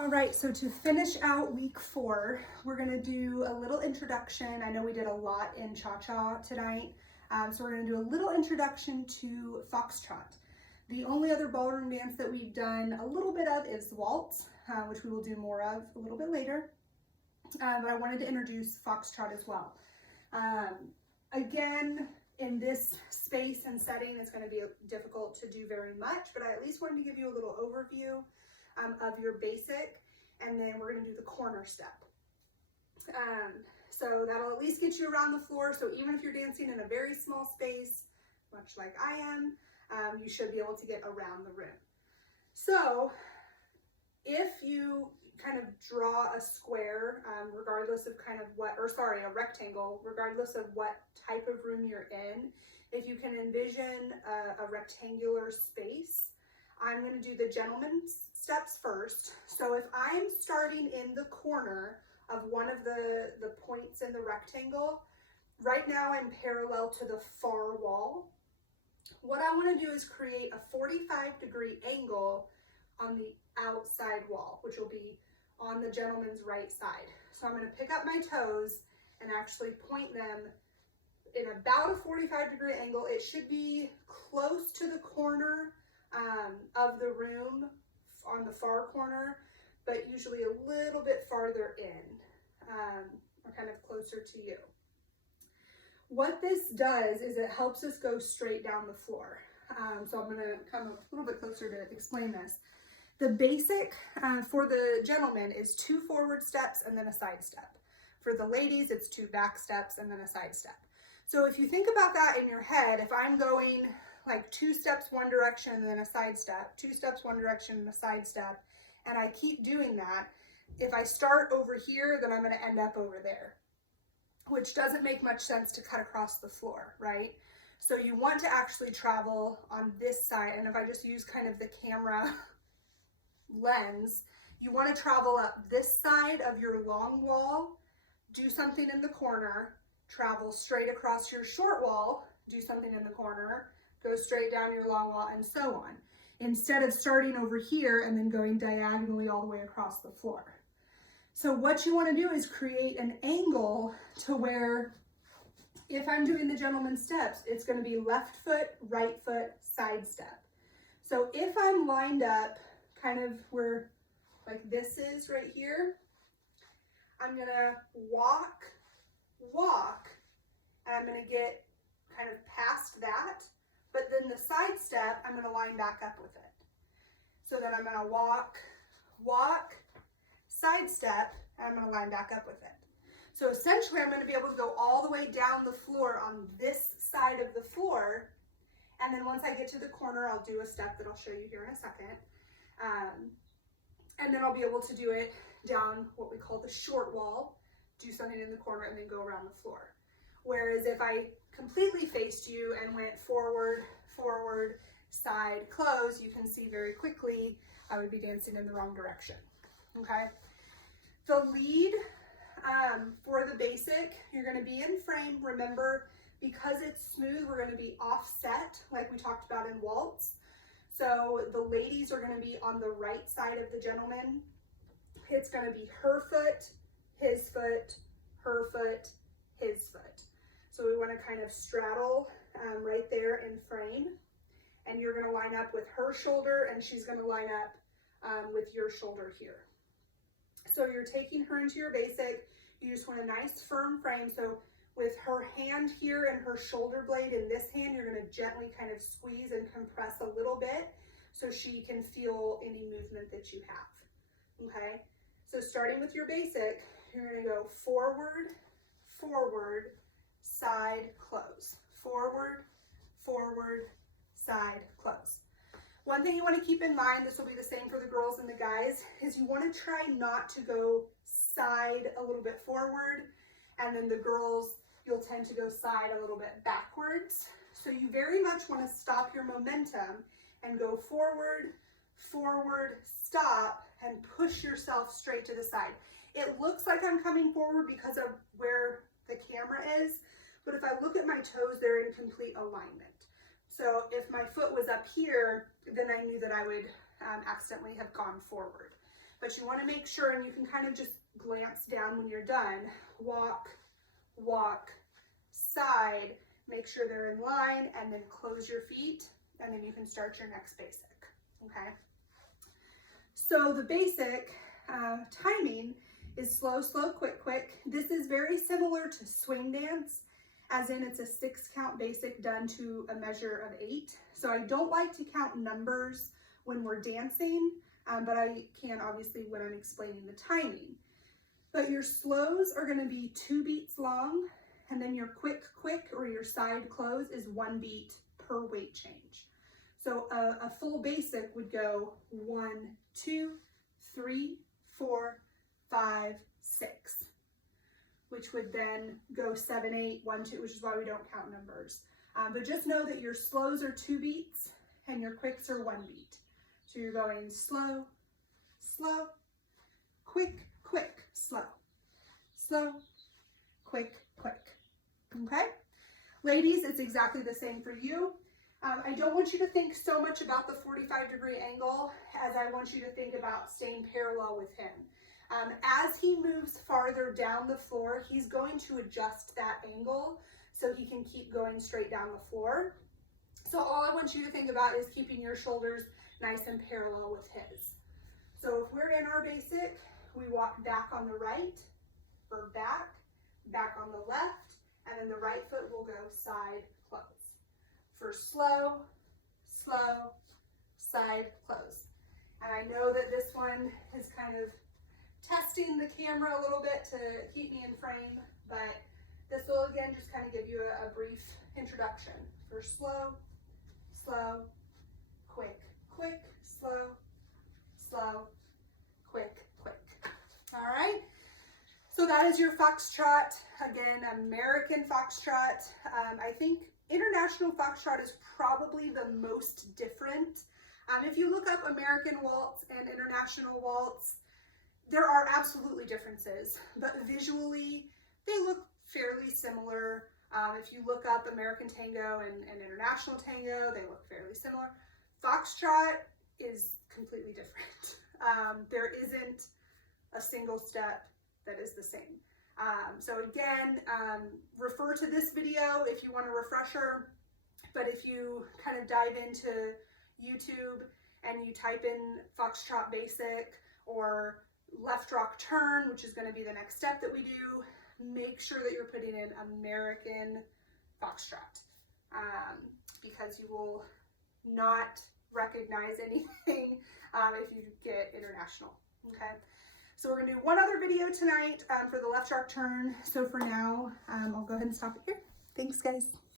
All right, so to finish out week 4, we're gonna do a little introduction. I know we did a lot in cha-cha tonight, so we're gonna do a little introduction to Foxtrot. The only other ballroom dance that we've done a little bit of is waltz, which we will do more of a little bit later, but I wanted to introduce Foxtrot as well. Again, in this space and setting, it's gonna be difficult to do very much, but I at least wanted to give you a little overview of your basic, and then we're going to do the corner step. So that'll at least get you around the floor. So even if you're dancing in a very small space, much like I am, you should be able to get around the room. So if you kind of draw a square, regardless of kind of what, or sorry, a rectangle, regardless of what type of room you're in, if you can envision a rectangular space, I'm going to do the gentleman's steps first. So if I'm starting in the corner of one of the points in the rectangle, right now I'm parallel to the far wall. What I want to do is create a 45-degree angle on the outside wall, which will be on the gentleman's right side. So I'm going to pick up my toes and actually point them in about a 45-degree angle. It should be close to the corner of the room on the far corner, but usually a little bit farther in, or kind of closer to you. What this does is it helps us go straight down the floor. So I'm going to come a little bit closer to explain this. The basic for the gentleman is 2 forward steps and then a side step. For the ladies, it's 2 back steps and then a side step. So if you think about that in your head, if I'm going like 2 steps one direction and then a side step, 2 steps one direction and a side step, and I keep doing that, if I start over here, then I'm going to end up over there, which doesn't make much sense to cut across the floor, right? So you want to actually travel on this side, and if I just use kind of the camera lens, you want to travel up this side of your long wall, do something in the corner, travel straight across your short wall, do something in the corner, go straight down your long wall, and so on, instead of starting over here and then going diagonally all the way across the floor. So what you want to do is create an angle to where if I'm doing the gentleman's steps, it's going to be left foot, right foot, side step. So if I'm lined up kind of where like this is right here, I'm going to walk, and I'm going to get kind of past that. But then the side step, I'm going to line back up with it. So then I'm going to walk, side step, and I'm going to line back up with it. So essentially, I'm going to be able to go all the way down the floor on this side of the floor. And then once I get to the corner, I'll do a step that I'll show you here in a second. And then I'll be able to do it down what we call the short wall, do something in the corner, and then go around the floor. Whereas if I completely faced you and went forward, side, close, you can see very quickly I would be dancing in the wrong direction, okay? The lead for the basic, you're gonna be in frame. Remember, because it's smooth, we're gonna be offset like we talked about in waltz. So the ladies are gonna be on the right side of the gentleman. It's gonna be her foot, his foot, her foot, his foot. So we want to kind of straddle right there in frame, and you're going to line up with her shoulder and she's going to line up with your shoulder here. So you're taking her into your basic. You just want a nice firm frame. So with her hand here and her shoulder blade in this hand, you're going to gently kind of squeeze and compress a little bit so she can feel any movement that you have. Okay, so starting with your basic, you're going to go forward, side, close, forward, side, close. One thing you want to keep in mind, this will be the same for the girls and the guys, is you want to try not to go side a little bit forward, and then the girls, you'll tend to go side a little bit backwards. So you very much want to stop your momentum and go forward, stop, and push yourself straight to the side. It looks like I'm coming forward because of where the camera is, but if I look at my toes, they're in complete alignment. So if my foot was up here, then I knew that I would accidentally have gone forward. but you want to make sure, and you can kind of just glance down when you're done. Walk, walk, side, make sure they're in line, and then close your feet, and then you can start your next basic, okay? So the basic timing is slow, slow, quick, quick. This is very similar to swing dance, as in it's a 6 count basic done to a measure of 8. So I don't like to count numbers when we're dancing, but I can obviously when I'm explaining the timing. But your slows are gonna be 2 beats long, and then your quick, quick, or your side close is 1 beat per weight change. So a full basic would go 1, 2, 3, 4, 5, 6, which would then go 7, 8, 1, 2, which is why we don't count numbers. But just know that your slows are 2 beats and your quicks are 1 beat. So you're going slow, slow, quick, quick, slow, slow, quick, quick, okay? Ladies, it's exactly the same for you. I don't want you to think so much about the 45-degree angle as I want you to think about staying parallel with him. As he moves farther down the floor, he's going to adjust that angle so he can keep going straight down the floor. So all I want you to think about is keeping your shoulders nice and parallel with his. So if we're in our basic, we walk back on the right, or back, back on the left, and then the right foot will go side, close. For slow, slow, side, close. And I know that this one is kind of testing the camera a little bit to keep me in frame, but this will again just kind of give you a brief introduction. For slow, slow, quick, quick, slow, slow, quick, quick. All right, so that is your Foxtrot. Again, American Foxtrot. I think International Foxtrot is probably the most different. If you look up American Waltz and International Waltz, there are absolutely differences, but visually they look fairly similar. If you look up American Tango and International Tango, they look fairly similar. Foxtrot is completely different. There isn't a single step that is the same. So again, refer to this video if you want a refresher, but if you kind of dive into YouTube and you type in Foxtrot Basic or left rock turn, which is going to be the next step that we do, make sure that you're putting in American Foxtrot, because you will not recognize anything if you get international, okay? So we're gonna do one other video tonight for the left rock turn. So for now, I'll go ahead and stop it here. Thanks, guys.